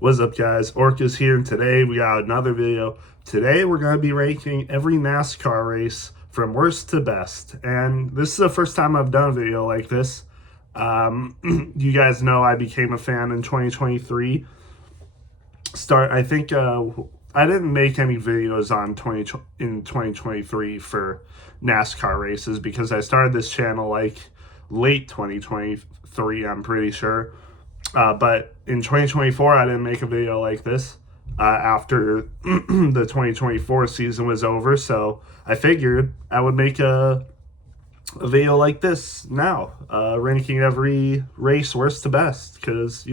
What's up, guys? Orca's here, and today we got another video. Today we're going to be ranking every NASCAR race from worst to best, and this is the first time I've done a video like this. You guys know I became a fan in 2023. I didn't make any videos on 2023 for NASCAR races because I started this channel like late 2023, I'm pretty sure. But in 2024, I didn't make a video like this after the 2024 season was over. So I figured I would make a video like this now, ranking every race worst to best. Because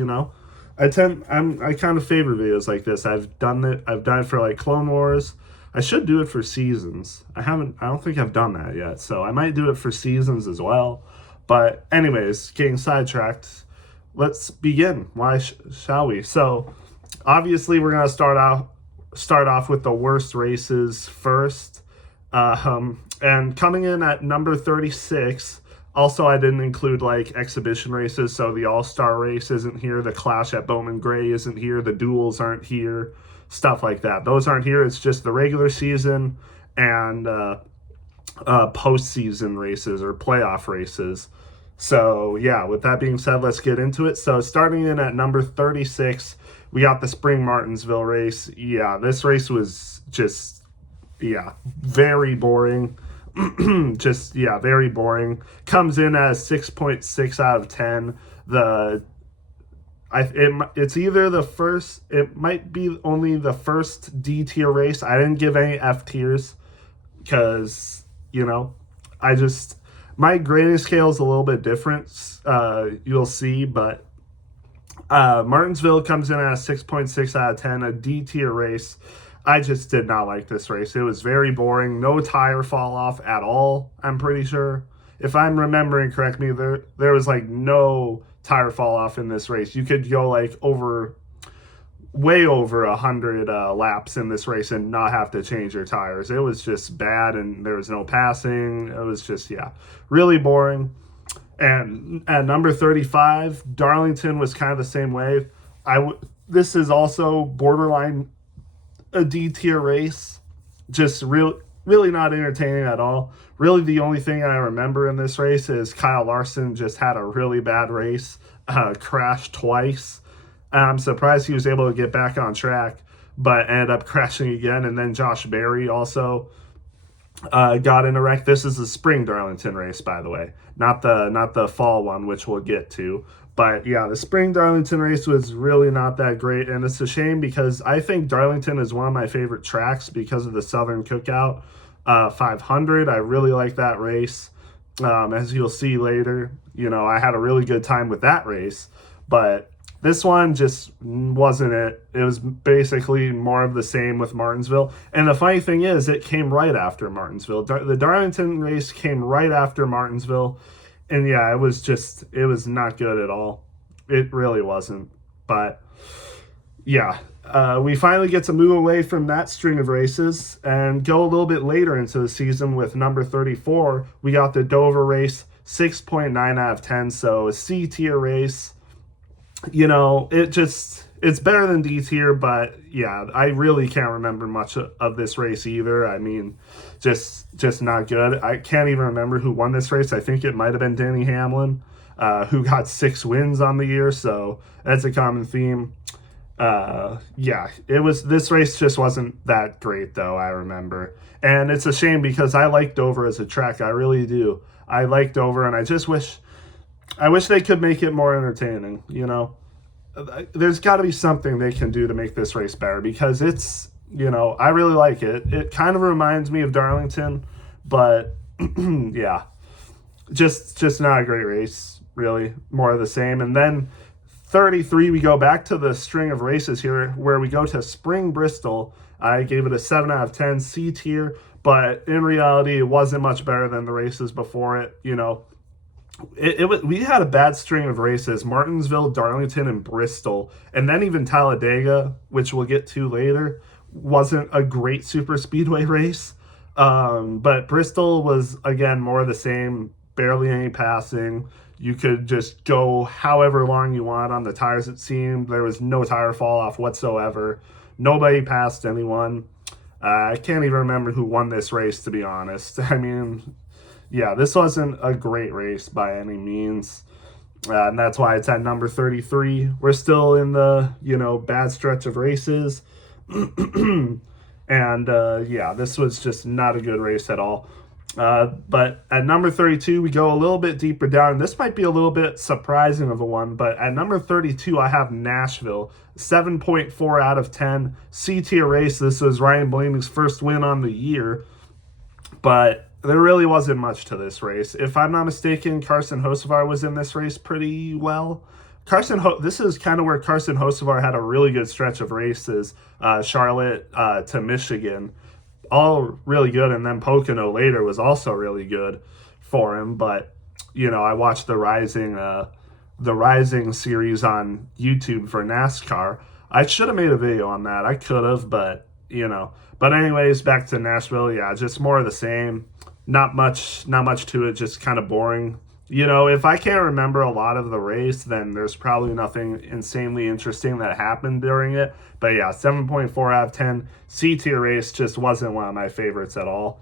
I kind of favor videos like this. I've done it for like Clone Wars. I should do it for seasons. I don't think I've done that yet. So I might do it for seasons as well. But anyways, getting sidetracked. Let's begin. Why shall we? So, obviously, we're gonna start off with the worst races first. And coming in at number 36. Also, I didn't include like exhibition races, so the All-Star race isn't here. The Clash at Bowman Gray isn't here. The duels aren't here. Stuff like that. Those aren't here. It's just the regular season and postseason races or playoff races. So, yeah, with that being said, let's get into it. So, starting in at number 36, we got the Spring Martinsville race. Yeah, this race was just, very boring. Very boring. Comes in as 6.6 out of 10. It's either the first, it might be only the first D tier race. I didn't give any F tiers because, my grading scale is a little bit different. You'll see, but Martinsville comes in at a 6.6 out of 10, a D tier race. I just did not like this race. It was very boring. No tire fall off at all, I'm pretty sure. If I'm remembering correctly, there was like no tire fall off in this race. You could go like way over 100 laps in this race and not have to change your tires. It was just bad, and there was no passing. It was just, really boring. And at number 35, Darlington was kind of the same way. This is also borderline a D tier race. Just really not entertaining at all. Really, the only thing I remember in this race is Kyle Larson just had a really bad race, crashed twice. I'm surprised he was able to get back on track, but ended up crashing again. And then Josh Berry also got in a wreck. This is the spring Darlington race, by the way, not the fall one, which we'll get to. But yeah, the spring Darlington race was really not that great, and it's a shame because I think Darlington is one of my favorite tracks because of the Southern Cookout 500. I really like that race. As you'll see later, I had a really good time with that race, but this one just wasn't it. It was basically more of the same with Martinsville. And the funny thing is, it came right after Martinsville. The Darlington race came right after Martinsville. And yeah, it was not good at all. It really wasn't. But yeah, we finally get to move away from that string of races and go a little bit later into the season with number 34. We got the Dover race, 6.9 out of 10. So a C tier race. It's better than D tier, but yeah, I really can't remember much of this race either. I mean, just not good. I can't even remember who won this race. I think it might have been Denny Hamlin, who got 6 wins on the year, so that's a common theme. This race just wasn't that great, though, I remember. And it's a shame because I like Dover as a track. I really do. I like Dover, and I wish they could make it more entertaining, There's got to be something they can do to make this race better because it's, I really like it. It kind of reminds me of Darlington, but yeah, just not a great race, really. More of the same. And then 33, we go back to the string of races here where we go to Spring Bristol. I gave it a 7 out of 10 C tier, but in reality, it wasn't much better than the races before it, we had a bad string of races: Martinsville, Darlington, and Bristol, and then even Talladega, which we'll get to later, wasn't a great super speedway race. But Bristol was again more of the same, barely any passing, You could just go however long you want on the tires, it seemed. There was no tire fall off whatsoever. Nobody passed anyone. I can't even remember who won this race, to be honest. I mean, yeah, this wasn't a great race by any means. And that's why it's at number 33. We're still in the, bad stretch of races. And yeah, this was just not a good race at all. But at number 32, we go a little bit deeper down. This might be a little bit surprising of a one, but at number 32, I have Nashville, 7.4 out of 10. C-tier race. This was Ryan Blaney's first win on the year, but there really wasn't much to this race. If I'm not mistaken, Carson Hocevar was in this race pretty well. This is kind of where Carson Hocevar had a really good stretch of races, Charlotte to Michigan, all really good, and then Pocono later was also really good for him. But I watched the Rising series on YouTube for NASCAR. I should have made a video on that. I could have, but But anyways, back to Nashville. Yeah, just more of the same. Not much to it. Just kind of boring. If I can't remember a lot of the race, then there's probably nothing insanely interesting that happened during it. But yeah, 7.4 out of 10. C-tier race just wasn't one of my favorites at all.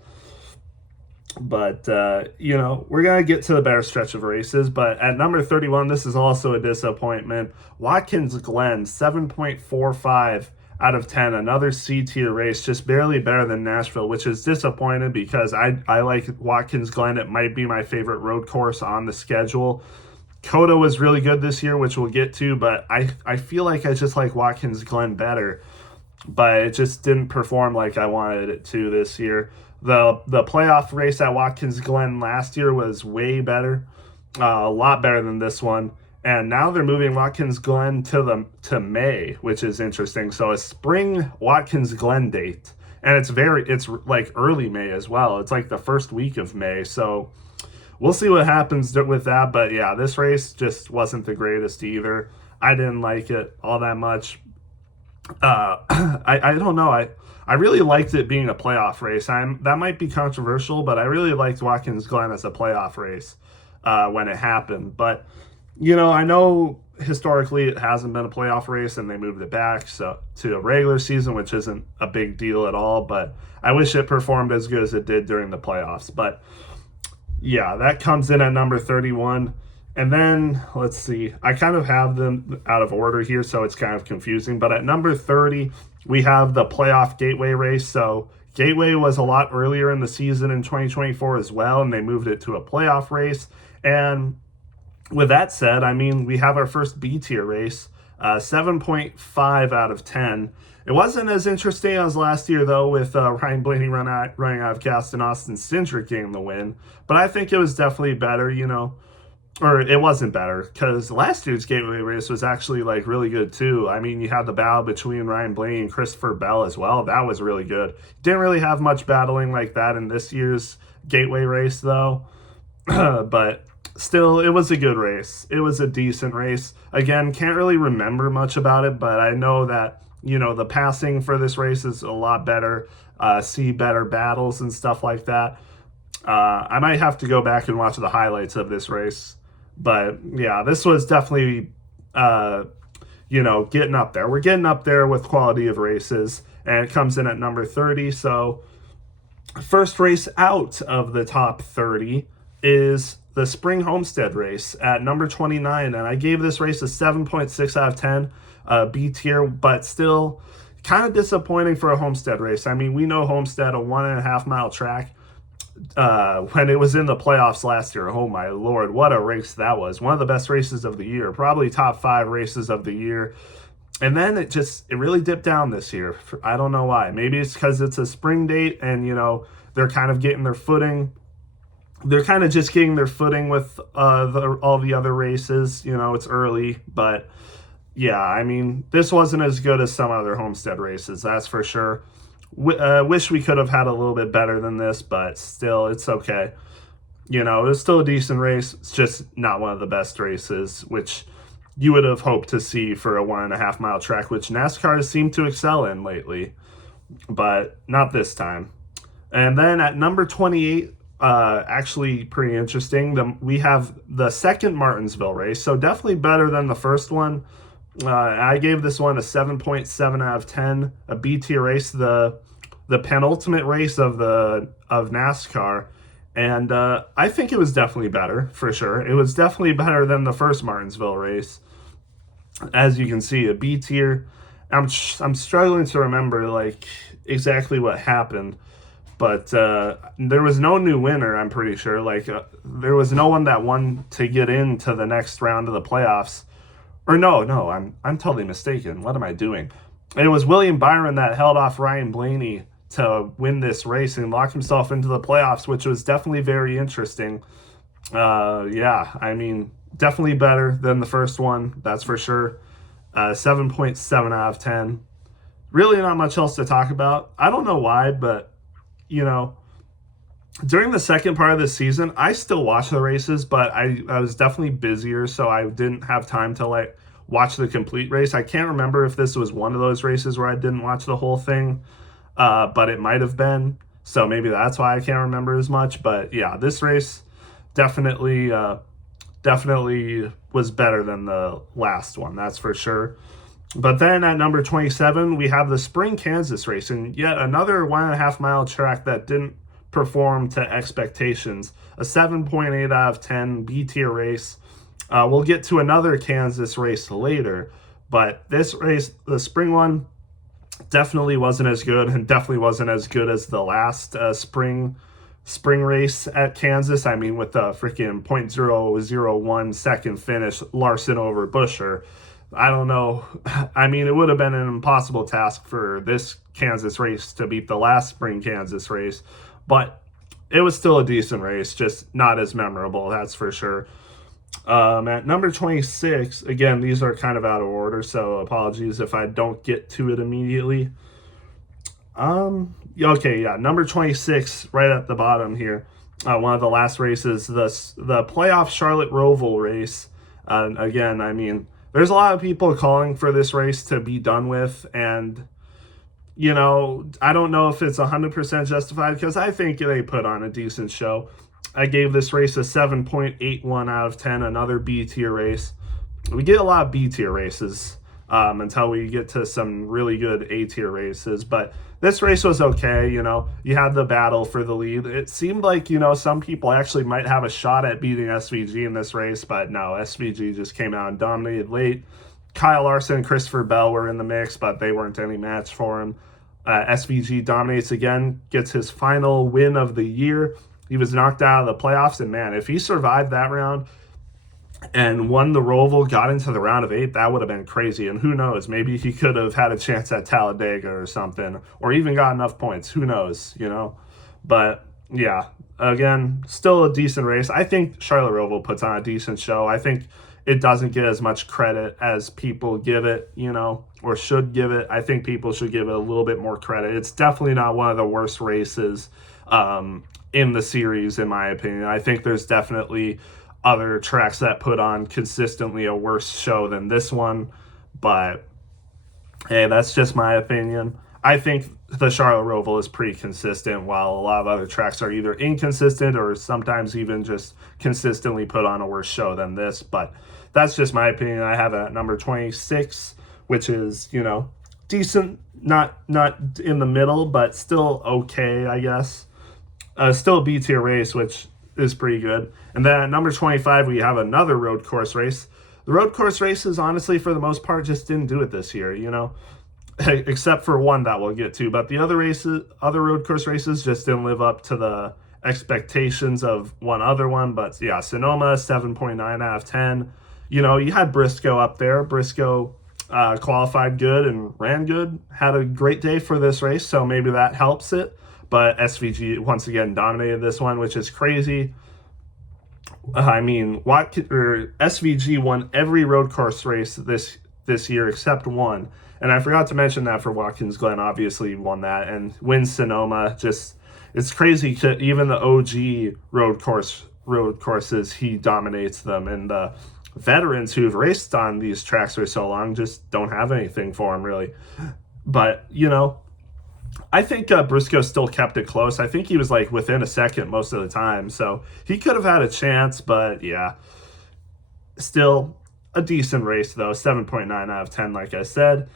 But, we're going to get to the better stretch of races. But at number 31, this is also a disappointment. Watkins Glen, 7.45 out of 10. Another C-tier race, just barely better than Nashville, which is disappointing because I like Watkins Glen. It might be my favorite road course on the schedule. COTA was really good this year, which we'll get to, but I feel like I just like Watkins Glen better. But it just didn't perform like I wanted it to this year. The playoff race at Watkins Glen last year was way better, a lot better than this one. And now they're moving Watkins Glen to May, which is interesting. So a spring Watkins Glen date, and it's like early May as well. It's like the first week of May. So we'll see what happens with that. But yeah, this race just wasn't the greatest either. I didn't like it all that much. I don't know. I really liked it being a playoff race. That might be controversial, but I really liked Watkins Glen as a playoff race when it happened. But I know historically it hasn't been a playoff race and they moved it back to a regular season, which isn't a big deal at all, but I wish it performed as good as it did during the playoffs. But yeah, that comes in at number 31. And then, let's see, I kind of have them out of order here, so it's kind of confusing. But at number 30, we have the playoff Gateway race. So Gateway was a lot earlier in the season in 2024 as well, and they moved it to a playoff race. And with that said, I mean, we have our first B-tier race, 7.5 out of 10. It wasn't as interesting as last year, though, with Ryan Blaney running out of gas and Austin Cindric getting the win. But I think it was definitely better, or it wasn't better, because last year's Gateway race was actually, really good, too. I mean, you had the battle between Ryan Blaney and Christopher Bell as well. That was really good. Didn't really have much battling like that in this year's Gateway race, though. But still, it was a good race. It was a decent race. Again, can't really remember much about it, but I know that, the passing for this race is a lot better. See better battles and stuff like that. I might have to go back and watch the highlights of this race. But yeah, this was definitely, getting up there. We're getting up there with quality of races, and it comes in at number 30. So first race out of the top 30 is the Spring Homestead race at number 29. And I gave this race a 7.6 out of 10, B tier, but still kind of disappointing for a Homestead race. I mean, we know Homestead, a 1.5 mile track, when it was in the playoffs last year. Oh my Lord, what a race that was. One of the best races of the year, probably top 5 races of the year. And then it really dipped down this year. I don't know why. Maybe it's because it's a spring date and, they're kind of getting their footing. They're kind of just getting their footing with all the other races. It's early, but yeah, I mean, this wasn't as good as some other Homestead races, that's for sure. Wish we could have had a little bit better than this, but still, it's okay. It was still a decent race. It's just not one of the best races, which you would have hoped to see for a 1.5 mile track, which NASCAR has seemed to excel in lately, but not this time. And then at number 28, actually pretty interesting. We have the second Martinsville race, so definitely better than the first one. I gave this one a 7.7 out of 10. A B tier race, the penultimate race of NASCAR, and I think it was definitely better for sure. It was definitely better than the first Martinsville race. As you can see, a B tier. I'm struggling to remember like exactly what happened, but there was no new winner. I'm pretty sure there was no one that won to get into the next round of the playoffs. Or no, I'm totally mistaken. What am I doing? It was William Byron that held off Ryan Blaney to win this race and lock himself into the playoffs, which was definitely very interesting. Yeah, I mean, definitely better than the first one, that's for sure. 7.7 out of 10. Really not much else to talk about. I don't know why, but, you know, during the second part of the season, I still watch the races, but I was definitely busier, so I didn't have time to, like, watch the complete race. I can't remember if this was one of those races where I didn't watch the whole thing, but it might have been. So maybe that's why I can't remember as much. But, yeah, this race definitely was better than the last one, that's for sure. But then at number 27, we have the Spring Kansas race, and yet another 1.5 mile track that didn't perform to expectations. A 7.8 out of 10 B tier race. We'll get to another Kansas race later, but this race, the spring one, definitely wasn't as good, and definitely wasn't as good as the last spring race at Kansas. I mean, with the freaking 0.001 second finish, Larson over Buescher. I don't know. I mean, it would have been an impossible task for this Kansas race to beat the last spring Kansas race, but it was still a decent race, just not as memorable, that's for sure. At number 26, again, these are kind of out of order, so apologies if I don't get to it immediately. Okay, yeah, number 26, right at the bottom here. One of the last races, the playoff Charlotte Roval race. Again, I mean, there's a lot of people calling for this race to be done with, and, you know, I don't know if it's 100% justified, because I think they put on a decent show. I gave this race a 7.81 out of 10, another B tier race. We get a lot of B tier races until we get to some really good A tier races, but this race was okay. You know, you had the battle for the lead. It seemed like, you know, some people actually might have a shot at beating SVG in this race, but no, SVG just came out and dominated late. Kyle Larson and Christopher Bell were in the mix, but they weren't any match for him. SVG dominates again, gets his final win of the year. He was knocked out of the playoffs, and man, if he survived that round and won the Roval, got into the round of 8, that would have been crazy. And who knows, maybe he could have had a chance at Talladega or something, or even got enough points. Who knows, you know? But yeah, again, still a decent race. I think Charlotte Roval puts on a decent show. I think it doesn't get as much credit as people give it, you know, or should give it. I think people should give it a little bit more credit. It's definitely not one of the worst races in the series, in my opinion. I think there's definitely other tracks that put on consistently a worse show than this one, but hey, that's just my opinion. I think the Charlotte Roval is pretty consistent, while a lot of other tracks are either inconsistent or sometimes even just consistently put on a worse show than this, but that's just my opinion. I have it at number 26, which is, you know, decent, not in the middle, but still okay, I guess. Still a B tier race, which is pretty good. And then at number 25, we have another road course race. The road course races, honestly, for the most part, just didn't do it this year, you know, except for one that we'll get to. But the other road course races just didn't live up to the expectations of one other one. But yeah, Sonoma, 7.9 out of 10. You know, you had Briscoe up there. Briscoe qualified good and ran good, had a great day for this race, so maybe that helps it. But SVG once again dominated this one, which is crazy. I mean, SVG won every road course race this year except one, and I forgot to mention that for Watkins Glen. Obviously, won that and wins Sonoma. Just, it's crazy. Even the OG road courses, he dominates them, and the veterans who've raced on these tracks for so long just don't have anything for him really. But you know, I think Briscoe still kept it close. I think he was like within a second most of the time. So he could have had a chance, but yeah, still a decent race though. 7.9 out of 10, like I said.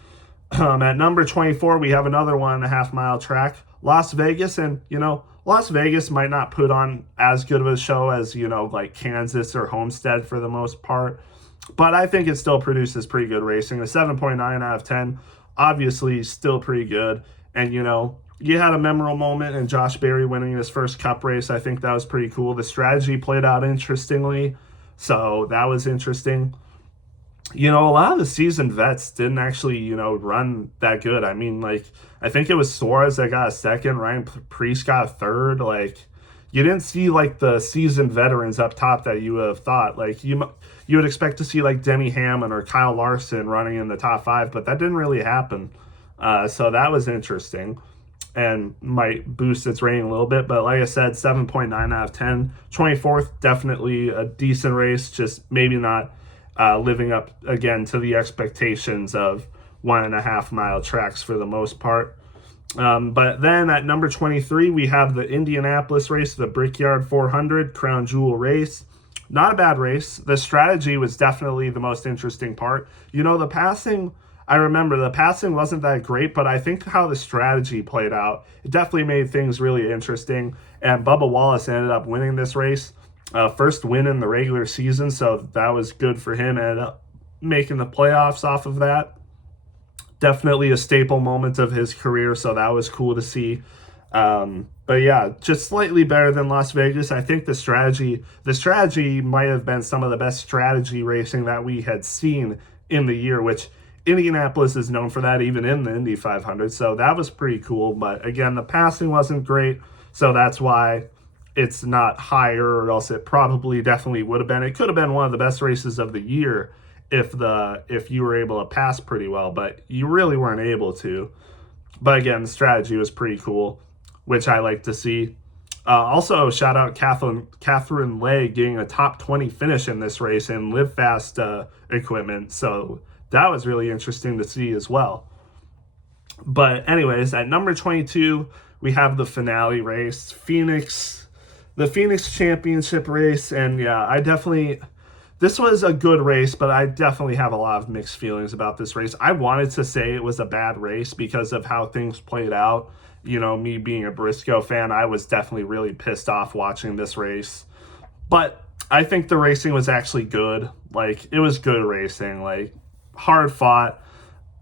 At number 24, we have another 1.5 mile track, Las Vegas. And, Las Vegas might not put on as good of a show as, like Kansas or Homestead for the most part. But I think it still produces pretty good racing. A 7.9 out of 10, obviously still pretty good. And, you had a memorable moment in Josh Berry winning his first cup race. I think that was pretty cool. The strategy played out interestingly. So that was interesting. A lot of the seasoned vets didn't actually, run that good. I mean, like, I think it was Suarez that got a second, Ryan Preece got a third. Like, you didn't see, like, the seasoned veterans up top that you would have thought. Like, you would expect to see, like, Denny Hamlin or Kyle Larson running in the top five, but that didn't really happen. So that was interesting and might boost its rating a little bit. But like I said, 7.9 out of 10. 24th, definitely a decent race, just maybe not living up again to the expectations of 1.5 mile tracks for the most part. But then at number 23, we have the Indianapolis race, the Brickyard 400 Crown Jewel race. Not a bad race. The strategy was definitely the most interesting part. The passing, I remember the passing wasn't that great, but I think how the strategy played out, it definitely made things really interesting. And Bubba Wallace ended up winning this race. First win in the regular season, so that was good for him. Ended up making the playoffs off of that. Definitely a staple moment of his career, so that was cool to see. But yeah, just slightly better than Las Vegas. I think the strategy might have been some of the best strategy racing that we had seen in the year, which Indianapolis is known for that even in the Indy 500. So that was pretty cool. But again, the passing wasn't great, so that's why it's not higher, or else it probably definitely would have been. It could have been one of the best races of the year if you were able to pass pretty well, but you really weren't able to. But again, the strategy was pretty cool, which I like to see. Also, shout out Catherine Lay getting a top 20 finish in this race in Live Fast equipment. So that was really interesting to see as well. But anyways, at number 22, we have the finale race, the Phoenix Championship race. And yeah, this was a good race, but I definitely have a lot of mixed feelings about this race. I wanted to say it was a bad race because of how things played out. Me being a Briscoe fan, I was definitely really pissed off watching this race. But I think the racing was actually good. Like, it was good racing, like, hard fought.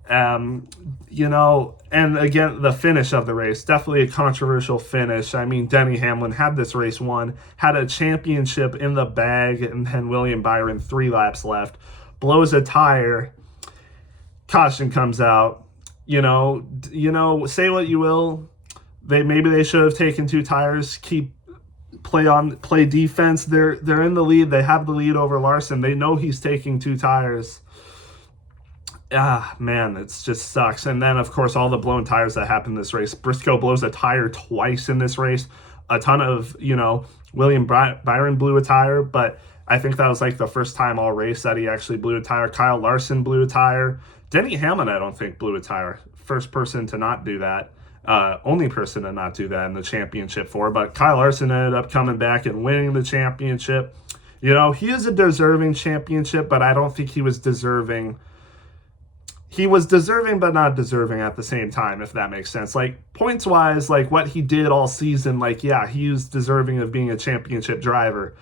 And again, the finish of the race, definitely a controversial finish. I mean, Denny Hamlin had this race won, had a championship in the bag, and then William Byron, 3 laps left, blows a tire, caution comes out. Say what you will, maybe they should have taken 2 tires, play defense. They're in the lead, they have the lead over Larson, they know he's taking 2 tires. Man, it just sucks. And then, of course, all the blown tires that happened in this race. Briscoe blows a tire twice in this race. A ton of, William Byron blew a tire, but I think that was like the first time all race that he actually blew a tire. Kyle Larson blew a tire. Denny Hamlin, I don't think, blew a tire. First person to not do that. Only person to not do that in the championship for. But Kyle Larson ended up coming back and winning the championship. He is a deserving championship, but I don't think he was deserving. He was deserving, but not deserving at the same time, if that makes sense. Like, points-wise, like, what he did all season, like, yeah, he was deserving of being a championship driver.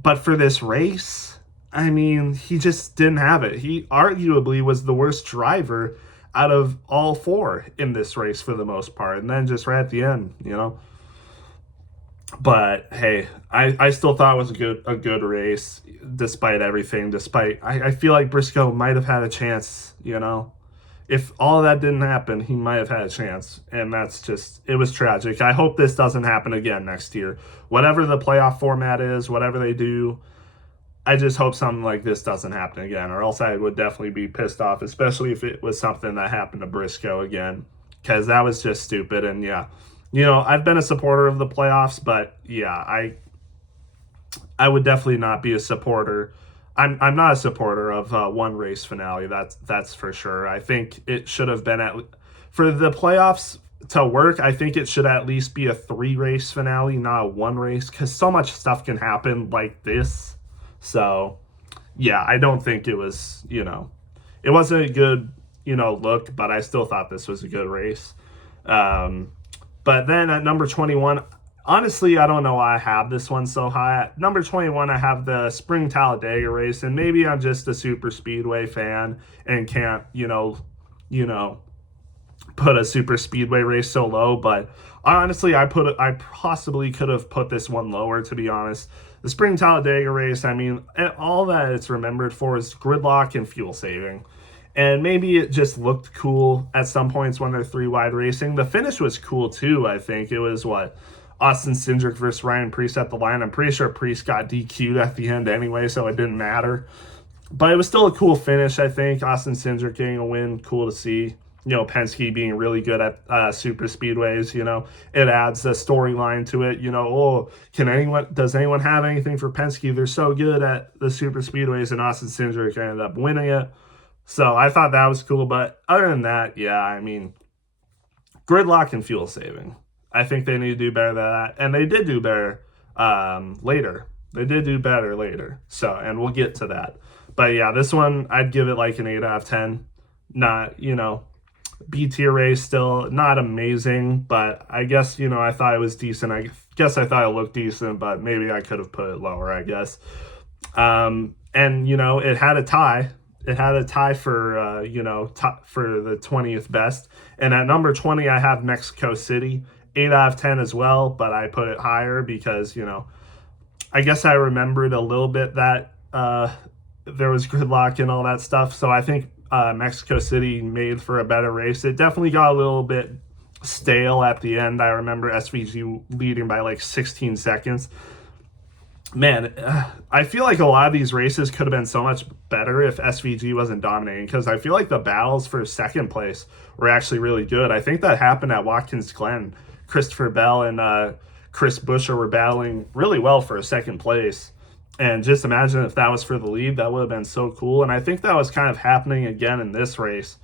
But for this race, I mean, he just didn't have it. He arguably was the worst driver out of all 4 in this race for the most part. And then just right at the end, But hey, I still thought it was a good race, despite everything. I feel like Briscoe might have had a chance. If all of that didn't happen, he might have had a chance, and it was tragic. I hope this doesn't happen again next year. Whatever the playoff format is, whatever they do, I just hope something like this doesn't happen again, or else I would definitely be pissed off, especially if it was something that happened to Briscoe again, because that was just stupid. And yeah. I've been a supporter of the playoffs, but yeah, I would definitely not be a supporter. I'm not a supporter of one race finale. That's for sure. I think it should have been for the playoffs to work, I think it should at least be a 3-race finale, not a 1 race, because so much stuff can happen like this. So, yeah, I don't think it was, it wasn't a good, look, but I still thought this was a good race. But then at number 21, honestly, I don't know why I have this one so high. At number 21, I have the Spring Talladega race, and maybe I'm just a super speedway fan and can't, put a super speedway race so low, but honestly, I possibly could have put this one lower, to be honest. The Spring Talladega race, I mean, all that it's remembered for is gridlock and fuel saving. And maybe it just looked cool at some points when they're 3-wide racing. The finish was cool too, I think. It was Austin Cindric versus Ryan Preece at the line. I'm pretty sure Preece got DQ'd at the end anyway, so it didn't matter. But it was still a cool finish, I think. Austin Cindric getting a win, cool to see. Penske being really good at super speedways, it adds a storyline to it. Does anyone have anything for Penske? They're so good at the super speedways, and Austin Cindric ended up winning it. So I thought that was cool. But other than that, yeah, I mean, gridlock and fuel saving. I think they need to do better than that. And they did do better later. They did do better later. So, and we'll get to that. But yeah, this one, I'd give it like an 8 out of 10. Not, B tier race, still not amazing, but I guess, I thought it was decent. I guess I thought it looked decent, but maybe I could have put it lower, I guess. And, it had a tie. It had a tie for, for the 20th best. And at number 20, I have Mexico City. 8 out of 10 as well, but I put it higher because, I guess I remembered a little bit that there was gridlock and all that stuff. So I think Mexico City made for a better race. It definitely got a little bit stale at the end. I remember SVG leading by like 16 seconds. Man, I feel like a lot of these races could have been so much better if SVG wasn't dominating, because I feel like the battles for second place were actually really good. I think that happened at Watkins Glen. Christopher Bell and Chris Buescher were battling really well for a second place. And just imagine if that was for the lead, that would have been so cool. And I think that was kind of happening again in this race.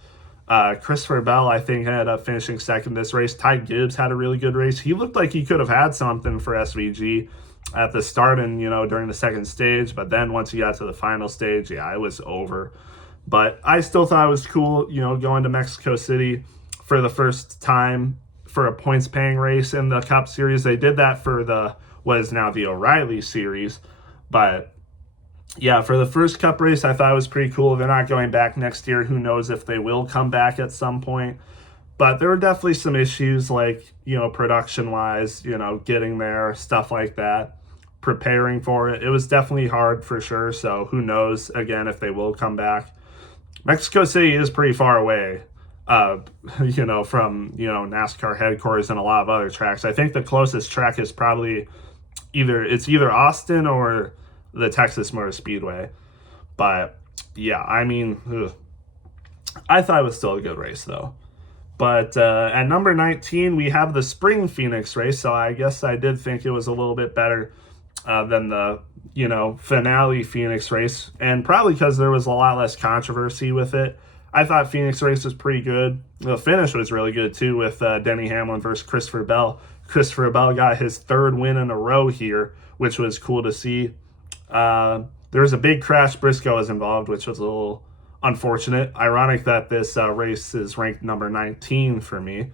Christopher Bell, I think, ended up finishing second this race. Ty Gibbs had a really good race. He looked like he could have had something for SVG at the start and, during the second stage. But then once he got to the final stage, yeah, it was over. But I still thought it was cool, going to Mexico City for the first time for a points-paying race in the Cup Series. They did that for what is now the O'Reilly Series. But yeah, for the first Cup race, I thought it was pretty cool. They're not going back next year. Who knows if they will come back at some point. But there were definitely some issues like, production-wise, getting there, stuff like that, preparing for it. It was definitely hard for sure. So who knows, again, if they will come back. Mexico City is pretty far away, from, NASCAR headquarters and a lot of other tracks. I think the closest track is probably either Austin or the Texas Motor Speedway. But yeah, I mean, I thought it was still a good race though. But at number 19, we have the Spring Phoenix race. So I guess I did think it was a little bit better than the, finale Phoenix race. And probably because there was a lot less controversy with it. I thought Phoenix race was pretty good. The finish was really good too with Denny Hamlin versus Christopher Bell. Christopher Bell got his third win in a row here, which was cool to see. There was a big crash. Briscoe was involved, which was a little unfortunate. Ironic that this race is ranked number 19 for me.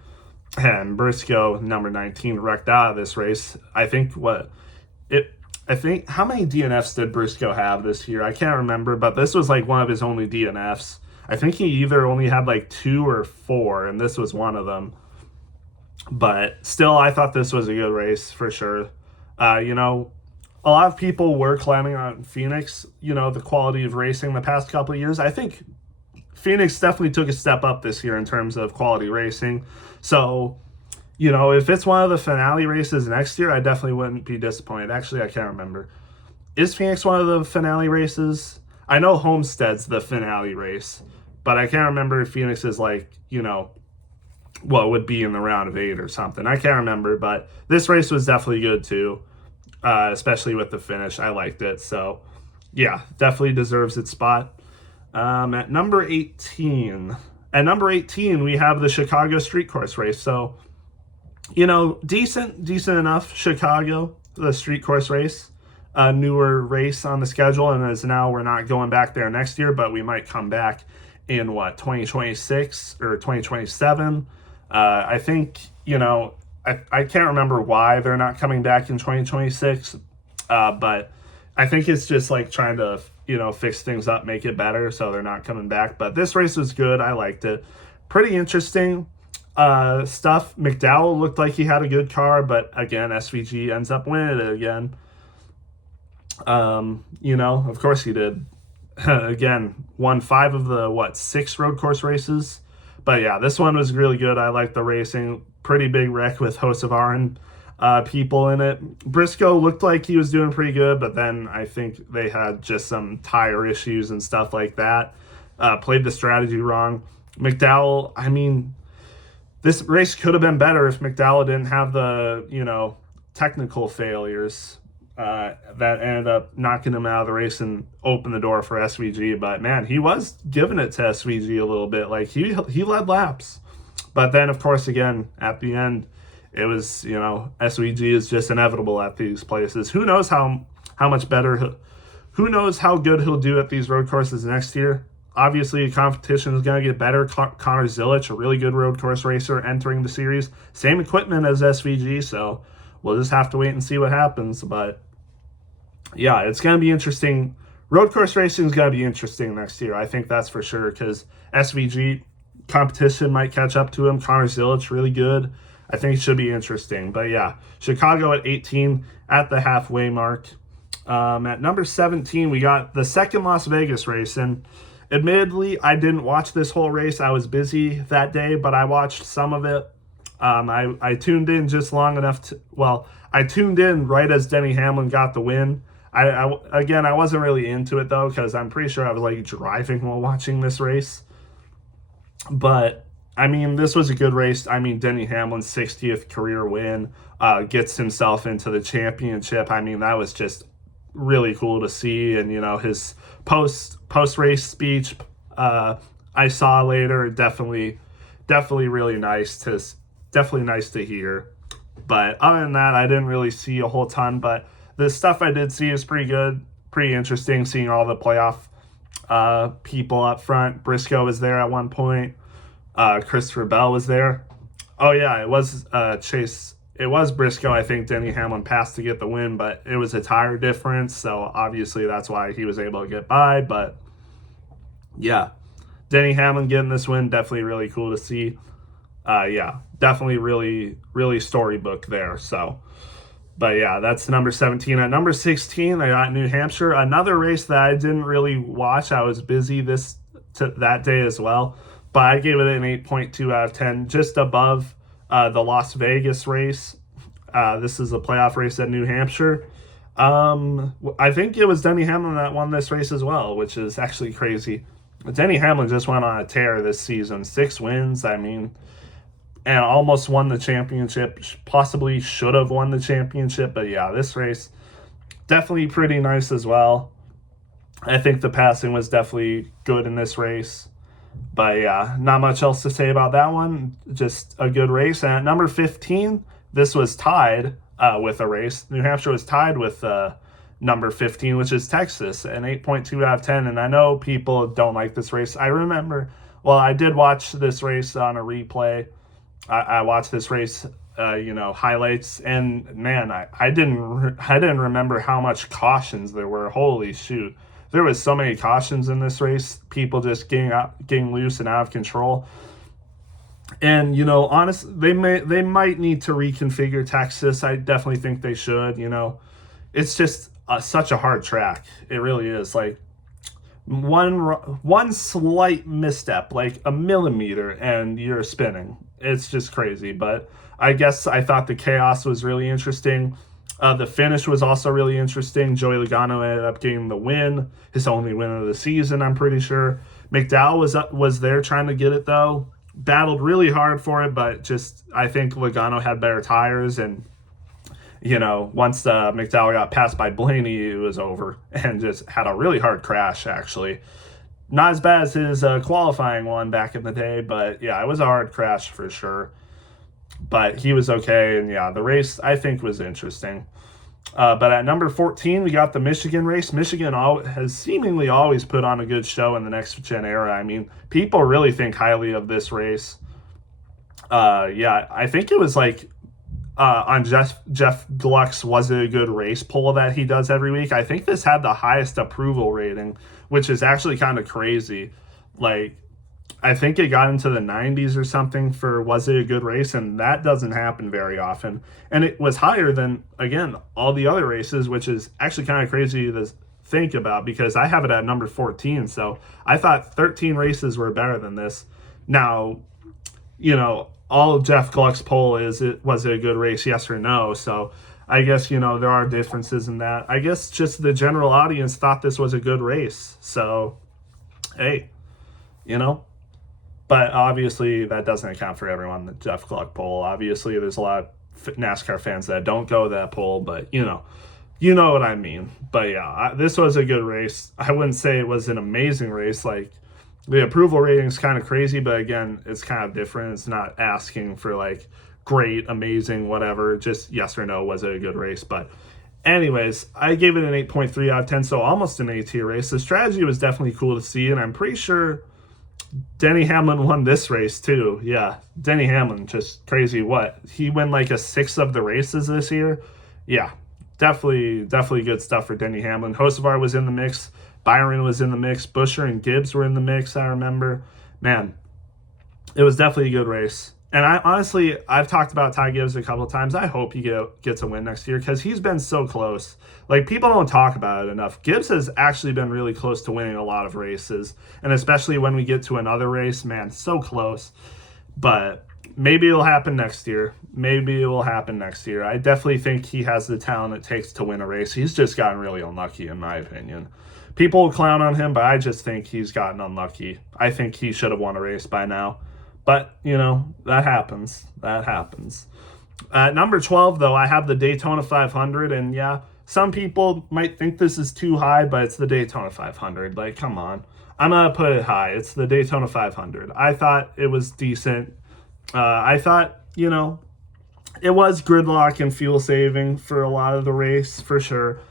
And Briscoe, number 19, wrecked out of this race. I think how many DNFs did Briscoe have this year? I can't remember, but this was like one of his only DNFs. I think he either only had like 2 or 4, and this was one of them. But still, I thought this was a good race for sure. A lot of people were climbing on Phoenix, the quality of racing the past couple of years. I think Phoenix definitely took a step up this year in terms of quality racing. So, if it's one of the finale races next year, I definitely wouldn't be disappointed. Actually, I can't remember. Is Phoenix one of the finale races? I know Homestead's the finale race, but I can't remember if Phoenix is like, would be in the round of 8 or something. I can't remember, but this race was definitely good too, especially with the finish. I liked it. So, yeah, definitely deserves its spot. At number 18, we have the Chicago Street Course race. So, decent enough. Chicago, the street course race, a newer race on the schedule, and as now we're not going back there next year, but we might come back in 2026 or 2027. I think I can't remember why they're not coming back in 2026, but I think it's just like trying to fix things up, make it better, so they're not coming back. But this race was good. I liked it. Pretty interesting stuff. McDowell looked like he had a good car, but again, SVG ends up winning it again. Of course he did. Again, won 5 of the 6 road course races. But yeah, this one was really good. I liked the racing. Pretty big wreck with Hocevarren people in it. Briscoe looked like he was doing pretty good, but then I think they had just some tire issues and stuff like that. Played the strategy wrong. McDowell, I mean, this race could have been better if McDowell didn't have the, technical failures that ended up knocking him out of the race and opened the door for SVG. But man, he was giving it to SVG a little bit. Like he led laps. But then, of course, again, at the end, it was, SVG is just inevitable at these places. Who knows how much better, who knows how good he'll do at these road courses next year. Obviously, competition is going to get better. Connor Zilic, a really good road course racer, entering the series. Same equipment as SVG, so we'll just have to wait and see what happens. But yeah, it's going to be interesting. Road course racing is going to be interesting next year. I think that's for sure, because SVG competition might catch up to him. Connor Zilic, really good. I think it should be interesting. But yeah, Chicago at 18 at the halfway mark. At number 17, we got the second Las Vegas race. And admittedly, I didn't watch this whole race. I was busy that day, but I watched some of it. I tuned in just long enough to, I tuned in right as Denny Hamlin got the win. I wasn't really into it though, because I'm pretty sure I was like driving while watching this race. But I mean, this was a good race. I mean, Denny Hamlin's 60th career win, gets himself into the championship. I mean, that was just really cool to see. And his post race speech I saw later, definitely really nice to hear. But other than that, I didn't really see a whole ton, but the stuff I did see is pretty good, pretty interesting, seeing all the playoff people up front. Briscoe was there at one point. Christopher Bell was there. Oh yeah, it was Chase. It was Briscoe. I think Denny Hamlin passed to get the win, but it was a tire difference, so obviously that's why he was able to get by. But yeah, Denny Hamlin getting this win, definitely really cool to see. Definitely really storybook there. So, but yeah, that's number 17. At number 16, I got New Hampshire, another race that I didn't really watch. I was busy that day as well, but I gave it an 8.2 out of 10, just above the Las Vegas race. This is a playoff race at New Hampshire. I think it was Denny Hamlin that won this race as well, which is actually crazy. Denny Hamlin just went on a tear this season. 6 wins, I mean, and almost won the championship. Possibly should have won the championship, but yeah, this race definitely pretty nice as well. I think the passing was definitely good in this race. But yeah, not much else to say about that one. Just a good race. And at number 15, this was tied with a race. New Hampshire was tied with number 15, which is Texas, an 8.2 out of 10. And I know people don't like this race. I did watch this race on a replay. I watched this race, highlights, and man, I didn't remember how much cautions there were. Holy shoot. There was so many cautions in this race, people just getting loose and out of control. And, honestly, they might need to reconfigure Texas. I definitely think they should, It's just such a hard track. It really is. Like, one slight misstep, like a millimeter, and you're spinning. It's just crazy. But I guess I thought the chaos was really interesting. The finish was also really interesting. Joey Logano ended up getting the win, his only win of the season, I'm pretty sure. McDowell was there trying to get it, though. Battled really hard for it, but just I think Logano had better tires. And, once McDowell got passed by Blaney, it was over. And just had a really hard crash, actually. Not as bad as his qualifying one back in the day, but yeah, it was a hard crash for sure. but he was okay. And yeah, the race I think was interesting. But at number 14, we got the Michigan race. Michigan has seemingly always put on a good show in the next gen era. I mean, people really think highly of this race. Yeah, I think it was like on Jeff Gluck's Was It a Good Race poll that he does every week. I think this had the highest approval rating, which is actually kind of crazy. Like, I think it got into the 90s or something for Was It a Good Race, and that doesn't happen very often. And it was higher than, again, all the other races, which is actually kind of crazy to think about because I have it at number 14. So I thought 13 races were better than this. Now, all Jeff Gluck's poll was it a good race, yes or no? So I guess, there are differences in that. I guess just the general audience thought this was a good race. So, hey, But obviously that doesn't account for everyone, the Jeff Gluck poll. Obviously there's a lot of NASCAR fans that don't go that poll, but you know what I mean. But yeah, this was a good race. I wouldn't say it was an amazing race. Like, the approval rating is kind of crazy, but again, it's kind of different. It's not asking for like great, amazing, whatever. Just yes or no, was it a good race? But anyways, I gave it an 8.3 out of 10, so almost an A tier race. The strategy was definitely cool to see, and I'm pretty sure Denny Hamlin won this race too. Yeah, Denny Hamlin, just crazy. What? He won like a 6 of the races this year? Yeah, definitely good stuff for Denny Hamlin. Hocevar was in the mix. Byron was in the mix. Buescher and Gibbs were in the mix, I remember. Man, it was definitely a good race. And I've talked about Ty Gibbs a couple of times. I hope he gets a win next year because he's been so close. Like, people don't talk about it enough. Gibbs has actually been really close to winning a lot of races. And especially when we get to another race, man, so close. But maybe it'll happen next year. I definitely think he has the talent it takes to win a race. He's just gotten really unlucky, in my opinion. People clown on him, but I just think he's gotten unlucky. I think he should have won a race by now. But, that happens. At number 12, though, I have the Daytona 500. And, yeah, some people might think this is too high, but it's the Daytona 500. Like, come on. I'm going to put it high. It's the Daytona 500. I thought it was decent. I thought, it was gridlock and fuel saving for a lot of the race, for sure.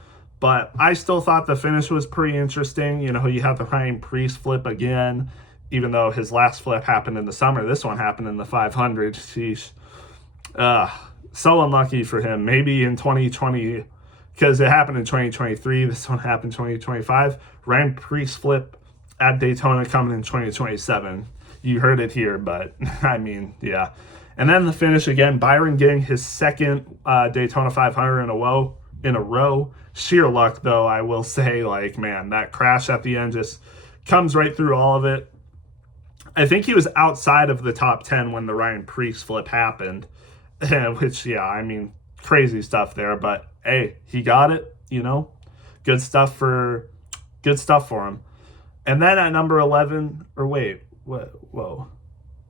But I still thought the finish was pretty interesting. You have the Ryan Preece flip again, even though his last flip happened in the summer. This one happened in the 500. Sheesh. So unlucky for him. Maybe in 2020, because it happened in 2023. This one happened in 2025. Ryan Preece flip at Daytona coming in 2027. You heard it here, but I mean, yeah. And then the finish again, Byron getting his second Daytona 500 in a row. Sheer luck, though, I will say. Like, man, that crash at the end just comes right through all of it. I think he was outside of the top 10 when the Ryan Preece flip happened, which, yeah, I mean, crazy stuff there. But hey, he got it. Good stuff for him. And then at number 11, or wait, whoa,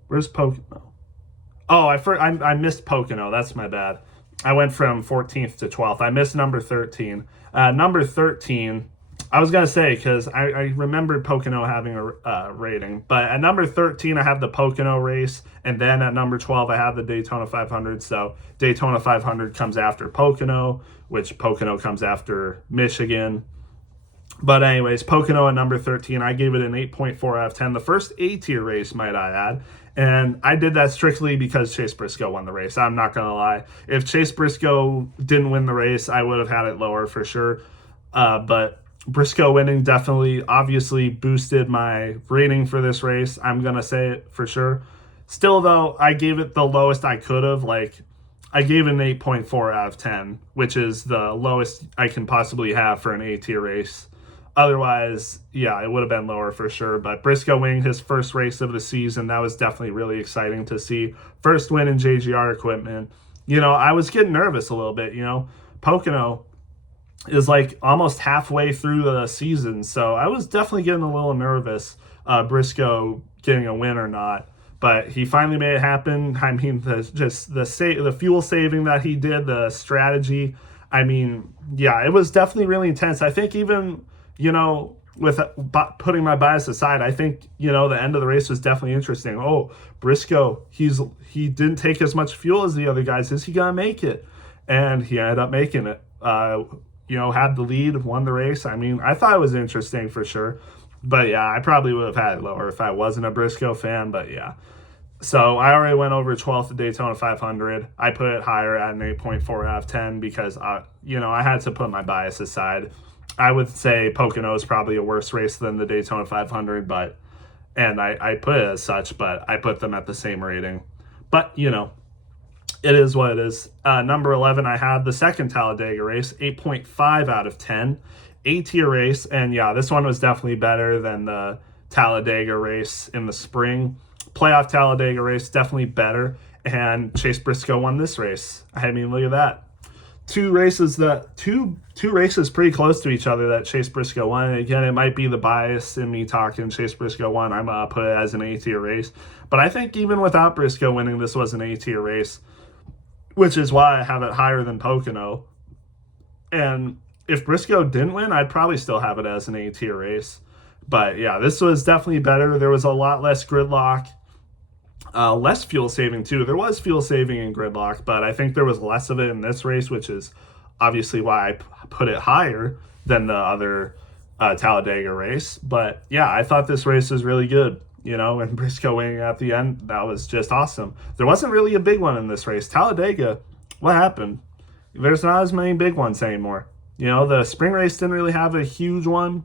where's Pocono? Oh, I missed Pocono. That's my bad. I went from 14th to 12th. I missed number 13. Number 13, I was going to say, because I remembered Pocono having a rating. But at number 13, I have the Pocono race. And then at number 12, I have the Daytona 500. So Daytona 500 comes after Pocono, which Pocono comes after Michigan. But anyways, Pocono at number 13, I gave it an 8.4 out of 10. The first A-tier race, might I add. And I did that strictly because Chase Briscoe won the race. I'm not going to lie. If Chase Briscoe didn't win the race, I would have had it lower for sure. But Briscoe winning definitely, obviously boosted my rating for this race. I'm going to say it for sure. Still, though, I gave it the lowest I could have. I gave it an 8.4 out of 10, which is the lowest I can possibly have for an A-tier race. Otherwise, yeah, it would have been lower for sure. But Briscoe winning his first race of the season, that was definitely really exciting to see. First win in JGR equipment. I was getting nervous a little bit. Pocono is like almost halfway through the season, so I was definitely getting a little nervous Briscoe getting a win or not. But he finally made it happen. I mean, the fuel saving that he did, the strategy. I mean, yeah, it was definitely really intense. I think even with putting my bias aside, I think, you know, the end of the race was definitely interesting. Oh, Briscoe, he didn't take as much fuel as the other guys. Is he gonna make it? And he ended up making it. You know, had the lead, won the race. I mean, I thought it was interesting for sure. But yeah, I probably would have had it lower if I wasn't a Briscoe fan. But yeah. So I already went over 12th at Daytona 500. I put it higher at an 8.4 out of 10 because, you know, I had to put my bias aside. I would say Pocono is probably a worse race than the Daytona 500, but, and I put it as such, but I put them at the same rating. But, you know, it is what it is. Number 11, I had the second Talladega race, 8.5 out of 10. A-tier race, and yeah, this one was definitely better than the Talladega race in the spring. Playoff Talladega race, definitely better, and Chase Briscoe won this race. I mean, look at that. Two races pretty close to each other that Chase Briscoe won. Again, it might be the bias in me talking Chase Briscoe won. I'm going to put it as an A-tier race. But I think even without Briscoe winning, this was an A-tier race, which is why I have it higher than Pocono. And if Briscoe didn't win, I'd probably still have it as an A-tier race. But yeah, this was definitely better. There was a lot less gridlock. Less fuel saving too. There was fuel saving in gridlock, but I think there was less of it in this race, which is obviously why I put it higher than the other Talladega race. But yeah, I thought this race was really good. You know, and Briscoe winning at the end, that was just awesome. There wasn't really a big one in this race. Talladega, what happened? There's not as many big ones anymore. You know, the spring race didn't really have a huge one.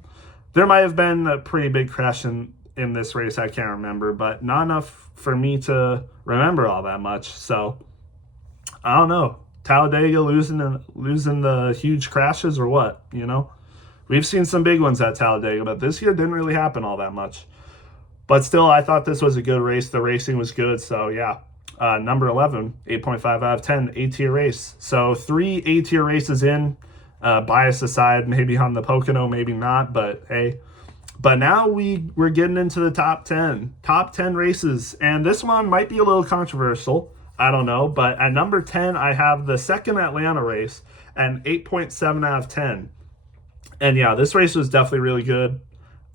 There might have been a pretty big crash in this race, I can't remember, but not enough for me to remember all that much. So I don't know. Talladega losing the huge crashes or what, you know? We've seen some big ones at Talladega, but this year didn't really happen all that much. But still, I thought this was a good race. The racing was good, so yeah. Number 11, 8.5 out of 10, A-tier race. So 3 A-tier races in, bias aside, maybe on the Pocono, maybe not, but hey. But now we're getting into the top 10 races, and this one might be a little controversial. I don't know, but at number 10, I have the second Atlanta race at 8.7 out of 10. And yeah, this race was definitely really good.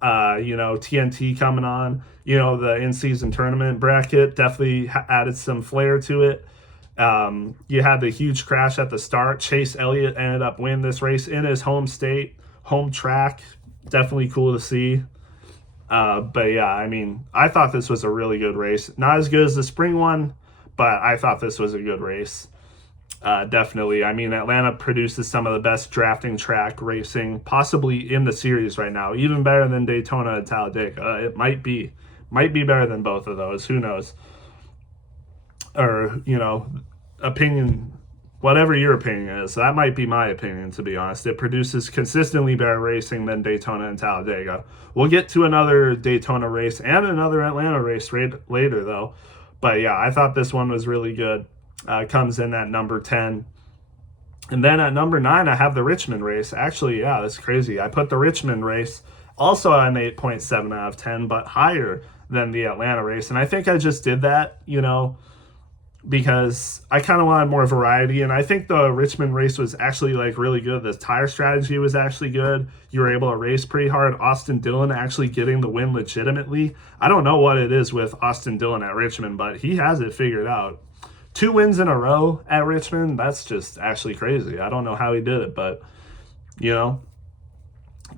You know, TNT coming on, you know, the in-season tournament bracket definitely added some flair to it. You had the huge crash at the start. Chase Elliott ended up winning this race in his home state, home track. Definitely cool to see. But yeah, I mean, I thought this was a really good race. Not as good as the spring one, but I thought this was a good race. Definitely. I mean, Atlanta produces some of the best drafting track racing possibly in the series right now, even better than Daytona and Talladega. It might be better than both of those. Who knows? Or, you know, opinion, whatever your opinion is, that might be my opinion, to be honest. It produces consistently better racing than Daytona and Talladega. We'll get to another Daytona race and another Atlanta race later, though. But yeah, I thought this one was really good. Comes in at number 10. And then at number 9, I have the Richmond race. Actually, yeah, that's crazy. I put the Richmond race also at an 8.7 out of 10, but higher than the Atlanta race. And I think I just did that, you know, because I kind of wanted more variety. And I think the Richmond race was actually like really good. The tire strategy was actually good. You were able to race pretty hard. Austin Dillon actually getting the win legitimately. I don't know what it is with Austin Dillon at Richmond, but he has it figured out. 2 wins in a row at Richmond, that's just actually crazy. I don't know how he did it, but, you know,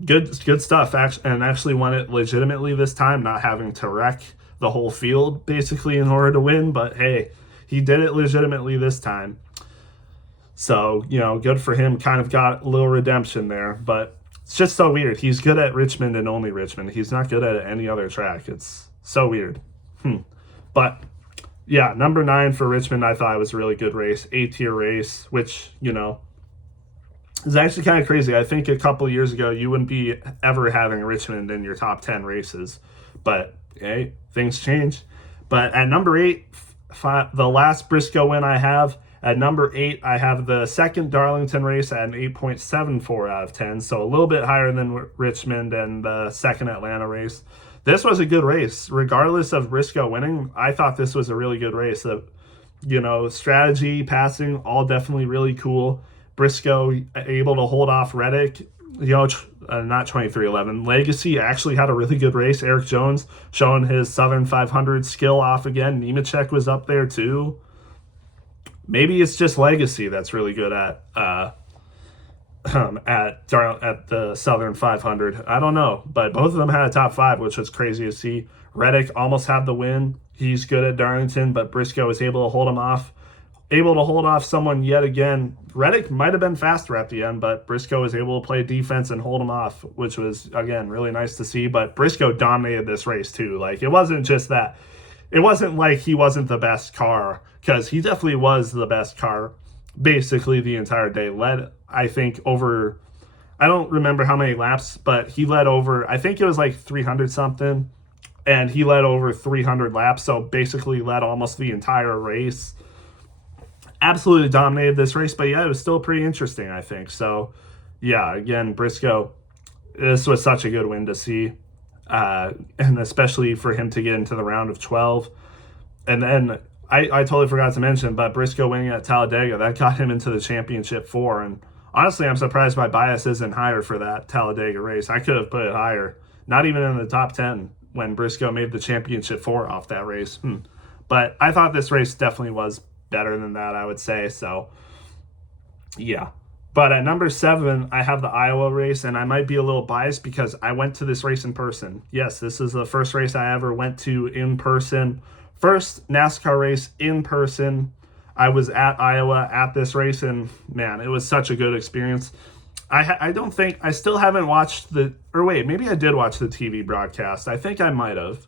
good stuff. And actually won it legitimately this time, not having to wreck the whole field, basically, in order to win. But, hey, he did it legitimately this time. So, you know, good for him. Kind of got a little redemption there. But it's just so weird. He's good at Richmond and only Richmond. He's not good at any other track. It's so weird. But yeah, number 9 for Richmond, I thought it was a really good race. A-tier race, which, you know, is actually kind of crazy. I think a couple years ago, you wouldn't be ever having Richmond in your top 10 races. But, hey, things change. But at number 8, the last Briscoe win I have, at number 8, I have the second Darlington race at an 8.74 out of 10. So a little bit higher than Richmond and the second Atlanta race. This was a good race. Regardless of Briscoe winning, I thought this was a really good race. You know, strategy, passing, all definitely really cool. Briscoe able to hold off Reddick. You know, not 2311. Legacy actually had a really good race. Eric Jones showing his Southern 500 skill off again. Nemechek was up there too. Maybe it's just Legacy that's really good at the Southern 500. I don't know, but both of them had a top 5, which was crazy to see. Reddick almost had the win. He's good at Darlington, but Briscoe was able to hold him off. Able to hold off someone yet again. Reddick might have been faster at the end, but Briscoe was able to play defense and hold him off, which was, again, really nice to see. But Briscoe dominated this race too. Like, it wasn't just that. It wasn't like he wasn't the best car, because he definitely was the best car basically the entire day. Led, I think, over, I don't remember how many laps, but he led over, I think it was like 300 something, and he led over 300 laps, so basically led almost the entire race. Absolutely dominated this race, but yeah, it was still pretty interesting, I think. So, yeah, again, Briscoe, this was such a good win to see, and especially for him to get into the round of 12. And then I totally forgot to mention, but Briscoe winning at Talladega, that got him into the championship 4. And honestly, I'm surprised my bias isn't higher for that Talladega race. I could have put it higher, not even in the top 10 when Briscoe made the championship 4 off that race. But I thought this race definitely was better than that, I would say. So, yeah. But at number 7, I have the Iowa race, and I might be a little biased because I went to this race in person. Yes, this is the first race I ever went to in person. First NASCAR race in person. I was at Iowa at this race, and man, it was such a good experience. I don't think, I still haven't watched maybe I did watch the TV broadcast. I think I might have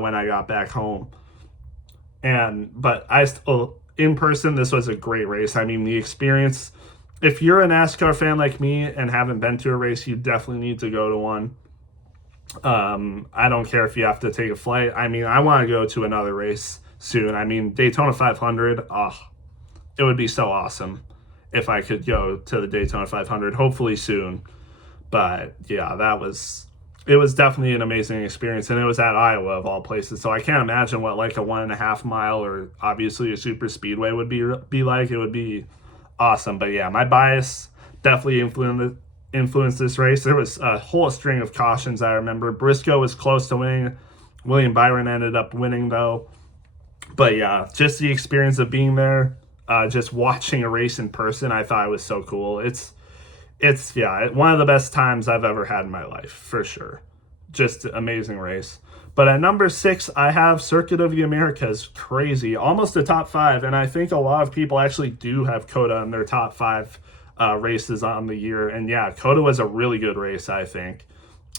when I got back home. But I still, in person, this was a great race. I mean, the experience, if you're a NASCAR fan like me and haven't been to a race, you definitely need to go to one. I don't care if you have to take a flight. I mean, I want to go to another race soon. I mean, Daytona 500, it would be so awesome if I could go to the Daytona 500, hopefully soon. But yeah, it was definitely an amazing experience, and it was at Iowa of all places. So I can't imagine what like a 1.5 mile or obviously a super speedway would be like. It would be awesome. But yeah, my bias definitely influenced this race. There was a whole string of cautions, I remember. Briscoe was close to winning. William Byron ended up winning though. But yeah, just the experience of being there, just watching a race in person, I thought it was so cool. It's one of the best times I've ever had in my life, for sure. Just amazing race. But at number 6, I have Circuit of the Americas. Crazy. Almost a top 5. And I think a lot of people actually do have COTA in their top 5 races on the year. And yeah, COTA was a really good race, I think.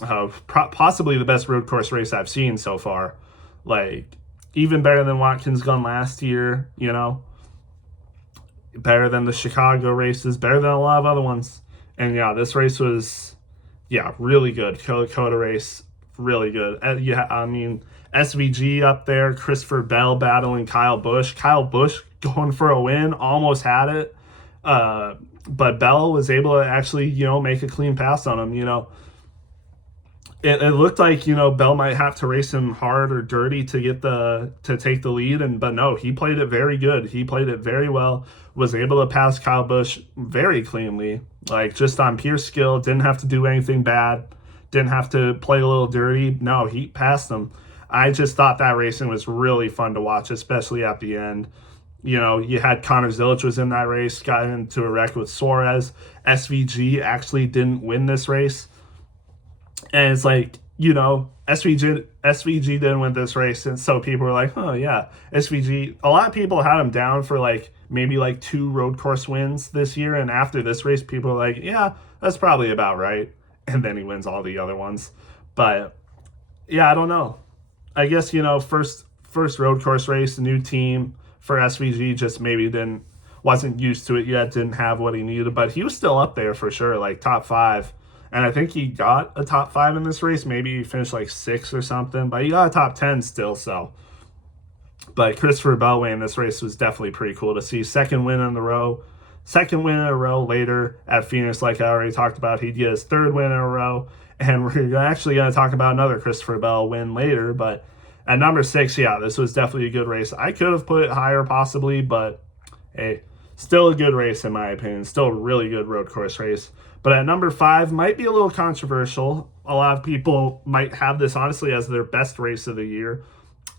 Possibly the best road course race I've seen so far. Like, even better than Watkins Glen last year, you know. Better than the Chicago races. Better than a lot of other ones. And yeah, this race was, really good. COTA race, really good. I mean, SVG up there, Christopher Bell battling Kyle Busch. Kyle Busch going for a win, almost had it. But Bell was able to actually, make a clean pass on him, It looked like, Bell might have to race him hard or dirty to take the lead, but no, he played it very good. He played it very well, was able to pass Kyle Busch very cleanly, like just on pure skill, didn't have to do anything bad, didn't have to play a little dirty. No, he passed him. I just thought that racing was really fun to watch, especially at the end. You had Connor Zilic was in that race, got into a wreck with Suarez. SVG actually didn't win this race. And it's like, SVG didn't win this race. And so people were like, oh, yeah, SVG. A lot of people had him down for maybe 2 road course wins this year. And after this race, people are like, yeah, that's probably about right. And then he wins all the other ones. But yeah, I don't know. I guess, first road course race, new team for SVG, just maybe wasn't used to it yet, didn't have what he needed. But he was still up there for sure, top 5. And I think he got a top 5 in this race. Maybe he finished 6 or something. But he got a top 10 still, so. But Christopher Bell winning this race was definitely pretty cool to see. Second win in a row later at Phoenix, like I already talked about. He did his 3rd win in a row. And we're actually going to talk about another Christopher Bell win later. But at number 6, yeah, this was definitely a good race. I could have put it higher possibly, but hey, still a good race in my opinion. Still a really good road course race. But at number 5, might be a little controversial. A lot of people might have this honestly as their best race of the year.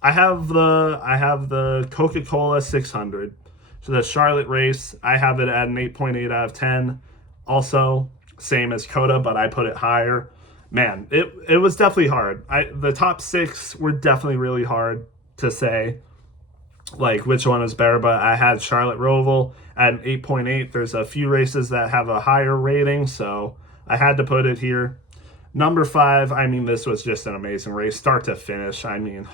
I have the Coca-Cola 600. So the Charlotte race, I have it at an 8.8 out of 10. Also, same as Coda, but I put it higher. Man, it was definitely hard. The top 6 were definitely really hard to say like which one is better, but I had Charlotte Roval at an 8.8. There's a few races that have a higher rating, so I had to put it here. Number 5, I mean, this was just an amazing race, start to finish. I mean,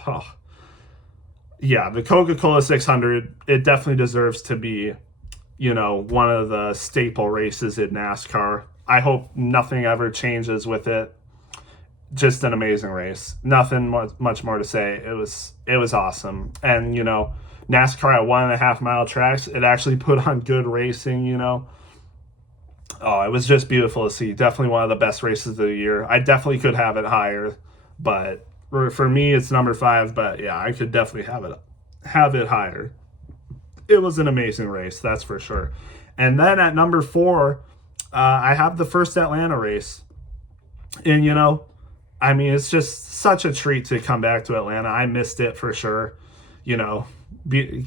yeah, the Coca-Cola 600, it definitely deserves to be, one of the staple races in NASCAR. I hope nothing ever changes with it. Just an amazing race. Nothing much more to say. It was awesome. And, NASCAR at 1.5 mile tracks, it actually put on good racing, Oh, it was just beautiful to see. Definitely one of the best races of the year. I definitely could have it higher, but for me, it's number 5. But yeah, I could definitely have it higher. It was an amazing race, that's for sure. And then at number 4, I have the first Atlanta race. And, I mean, it's just such a treat to come back to Atlanta. I missed it for sure. Be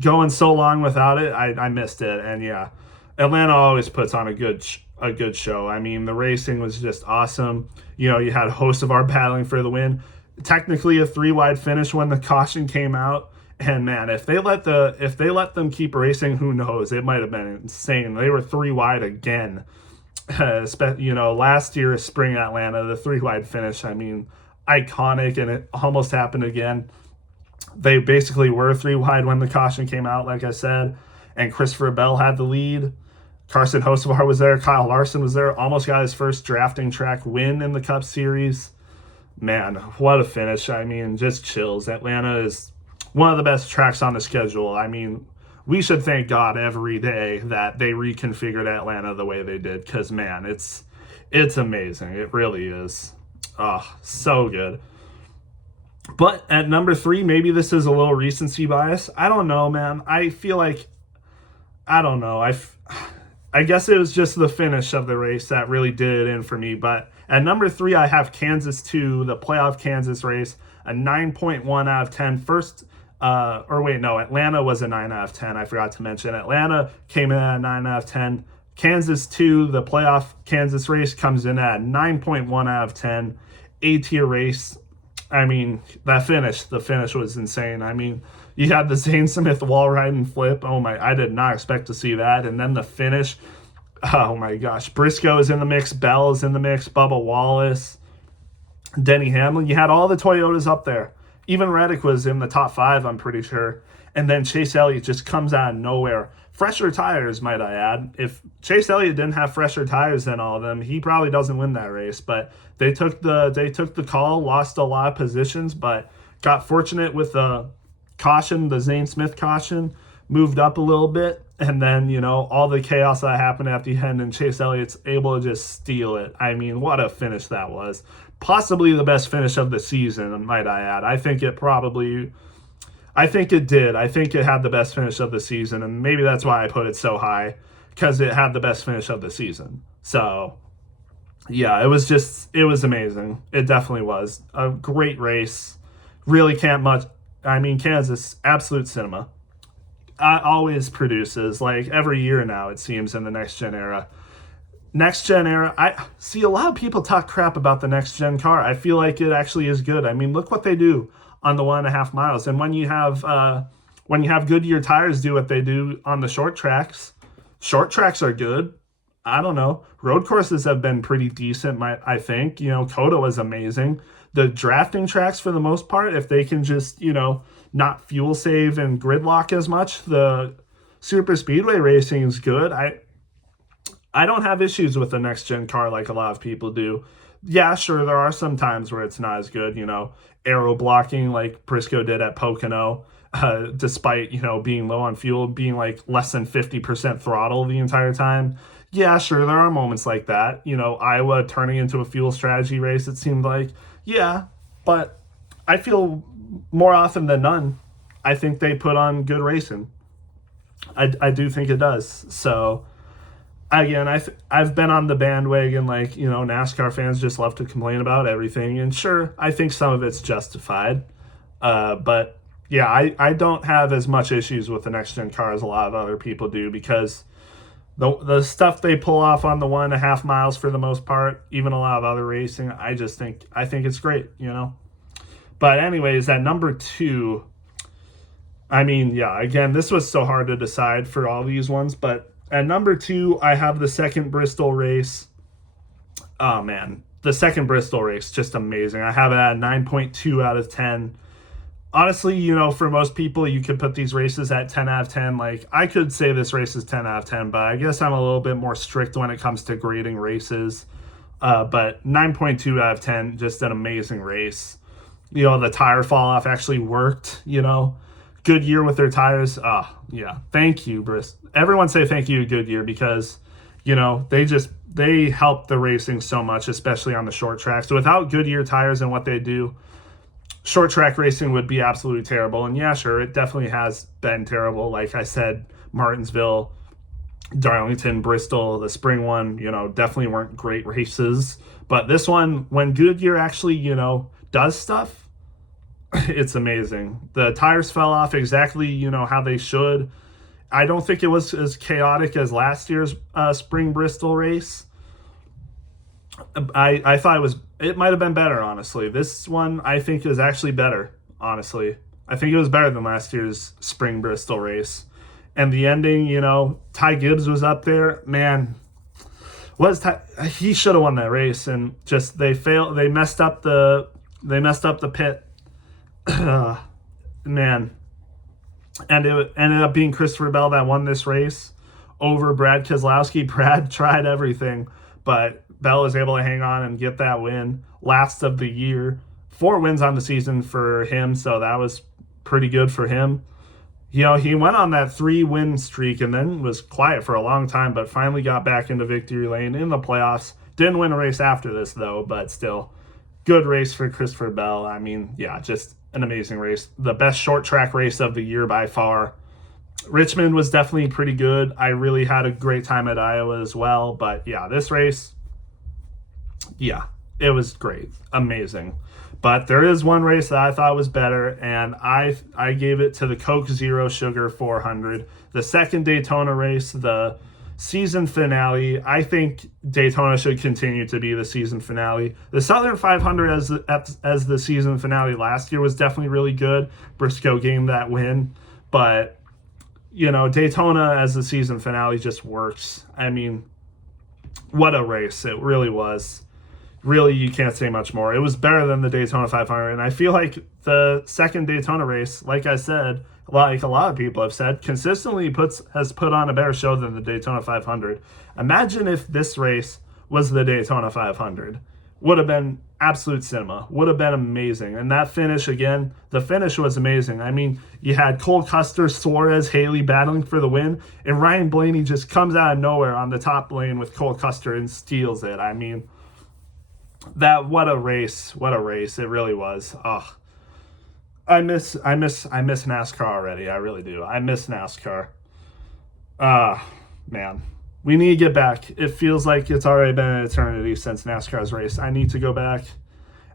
going so long without it, I missed it. And yeah, Atlanta always puts on a good show. I mean, the racing was just awesome. You had a host of our battling for the win. Technically a 3-wide finish when the caution came out. And man, if they let them keep racing, who knows? It might have been insane. They were 3-wide again. Last year, spring Atlanta, the 3-wide finish. I mean, iconic, and it almost happened again. They basically were 3-wide when the caution came out, like I said, and Christopher Bell had the lead. Carson Hocevar was there. Kyle Larson was there. Almost got his first drafting track win in the Cup Series. Man, what a finish. I mean, just chills. Atlanta is one of the best tracks on the schedule. I mean, we should thank God every day that they reconfigured Atlanta the way they did, because, man, it's amazing. It really is. Oh, so good. But at number 3, maybe this is a little recency bias. I don't know, man. I feel like, I don't know. I guess it was just the finish of the race that really did it in for me. But at number 3, I have Kansas 2, the playoff Kansas race, a 9.1 out of 10. Atlanta was a 9 out of 10. I forgot to mention. Atlanta came in at a 9 out of 10. Kansas 2, the playoff Kansas race, comes in at 9.1 out of 10. A-tier race. I mean, the finish was insane. I mean, you had the Zane Smith wall ride and flip. Oh my, I did not expect to see that. And then the finish, oh my gosh. Briscoe is in the mix. Bell is in the mix. Bubba Wallace, Denny Hamlin. You had all the Toyotas up there. Even Reddick was in the top 5, I'm pretty sure. And then Chase Elliott just comes out of nowhere. Fresher tires, might I add. If Chase Elliott didn't have fresher tires than all of them, he probably doesn't win that race. But they took the call, lost a lot of positions, but got fortunate with the caution, the Zane Smith caution, moved up a little bit. And then, all the chaos that happened at the end, and Chase Elliott's able to just steal it. I mean, what a finish that was. Possibly the best finish of the season, might I add. I think it did. I think it had the best finish of the season, and maybe that's why I put it so high, because it had the best finish of the season. So, yeah, it was amazing. It definitely was. A great race. Really can't much. I mean, Kansas, absolute cinema. Always produces, like every year now, it seems, in the next gen era. Next gen era, I see a lot of people talk crap about the next gen car. I feel like it actually is good. I mean, look what they do on the 1.5 miles. And when you have Goodyear tires do what they do on the short tracks are good. I don't know. Road courses have been pretty decent, I think. Coda was amazing. The drafting tracks, for the most part, if they can just, not fuel save and gridlock as much, the super speedway racing is good. I don't have issues with the next gen car like a lot of people do. Yeah, sure, there are some times where it's not as good, aero blocking like Briscoe did at Pocono, despite, being low on fuel, being like less than 50% throttle the entire time. Yeah, sure, there are moments like that. Iowa turning into a fuel strategy race, it seemed like. Yeah, but I feel more often than none, I think they put on good racing. I do think it does. So, again, I've been on the bandwagon, like, NASCAR fans just love to complain about everything, and sure, I think some of it's justified. But yeah, I don't have as much issues with the next gen car as a lot of other people do, because the stuff they pull off on the 1.5 miles for the most part, even a lot of other racing, I think it's great. But anyways, at number 2, I mean, yeah, again, this was so hard to decide for all these ones, but at number 2, I have the second Bristol race. Oh man, the second Bristol race, just amazing. I have it at 9.2 out of 10. Honestly, for most people, you could put these races at 10 out of 10. Like, I could say this race is 10 out of 10, but I guess I'm a little bit more strict when it comes to grading races. But 9.2 out of 10, just an amazing race. The tire fall off actually worked, Goodyear with their tires. Yeah. Thank you, Bristol. Everyone say thank you to Goodyear, because, they help the racing so much, especially on the short track. So without Goodyear tires and what they do, short track racing would be absolutely terrible. And yeah, sure, it definitely has been terrible. Like I said, Martinsville, Darlington, Bristol, the spring one, definitely weren't great races. But this one, when Goodyear actually, does stuff, it's amazing. The tires fell off exactly, how they should. I don't think it was as chaotic as last year's spring Bristol race. I thought it might have been better, honestly. This one, I think, is actually better, honestly. I think it was better than last year's spring Bristol race. And the ending, Ty Gibbs was up there. Man, he should have won that race, and just they messed up the pit. Man. And it ended up being Christopher Bell that won this race over Brad Keselowski. Brad tried everything, but Bell was able to hang on and get that win. Last of the year. 4 wins on the season for him, so that was pretty good for him. He went on that 3-win streak and then was quiet for a long time, but finally got back into victory lane in the playoffs. Didn't win a race after this, though, but still. Good race for Christopher Bell. I mean, yeah, just an amazing race. The best short track race of the year by far. Richmond was definitely pretty good. I really had a great time at Iowa as well. But yeah, this race, yeah, it was great. Amazing. But there is one race that I thought was better, and I gave it to the Coke Zero Sugar 400. The second Daytona race, the season finale. I think Daytona should continue to be the season finale. The Southern 500 as the season finale last year was definitely really good. Briscoe gained that win, but Daytona as the season finale just works. I mean, what a race it really was. Really, you can't say much more. It was better than the Daytona 500, and I feel like the second Daytona race, like I said, like a lot of people have said, consistently has put on a better show than the Daytona 500. Imagine if this race was the Daytona 500. Would have been absolute cinema. Would have been amazing. And that finish, again, the finish was amazing. I mean, you had Cole Custer, Suarez, Haley battling for the win, and Ryan Blaney just comes out of nowhere on the top lane with Cole Custer and steals it. I mean, what a race. What a race. It really was. Oh, I miss NASCAR already. I really do. I miss NASCAR. Man. We need to get back. It feels like it's already been an eternity since NASCAR's race. I need to go back.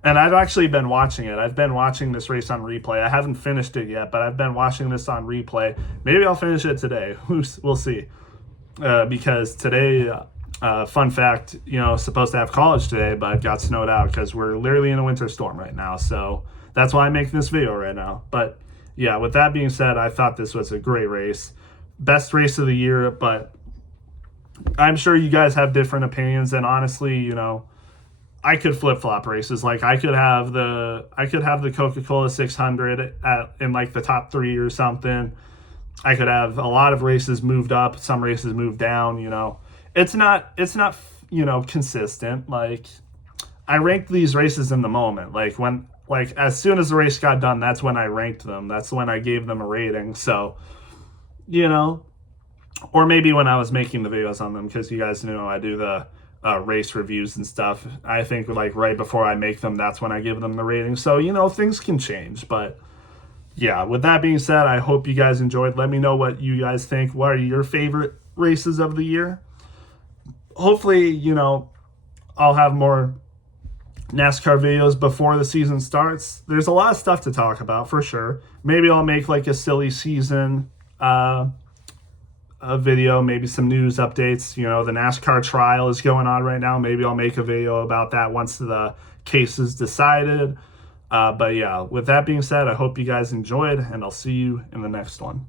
And I've actually been watching it. I've been watching this race on replay. I haven't finished it yet, but I've been watching this on replay. Maybe I'll finish it today. We'll see. Because today, fun fact, supposed to have college today, but got snowed out because we're literally in a winter storm right now. So that's why I'm making this video right now. But yeah, with that being said, I thought this was a great race. Best race of the year, but I'm sure you guys have different opinions, and honestly, I could flip-flop races. Like I could have the Coca-Cola 600 in like the top 3 or something. I could have a lot of races moved up, some races moved down, It's not consistent. Like I ranked these races in the moment. Like as soon as the race got done, that's when I ranked them. That's when I gave them a rating. So, or maybe when I was making the videos on them, because you guys know I do the race reviews and stuff. I think like right before I make them, that's when I give them the rating. So, things can change. But yeah, with that being said, I hope you guys enjoyed. Let me know what you guys think. What are your favorite races of the year? hopefully, I'll have more NASCAR videos before the season starts. There's a lot of stuff to talk about for sure. Maybe I'll make like a silly season a video, maybe some news updates. The NASCAR trial is going on right now. Maybe I'll make a video about that once the case is decided. But yeah, with that being said, I hope you guys enjoyed, and I'll see you in the next one.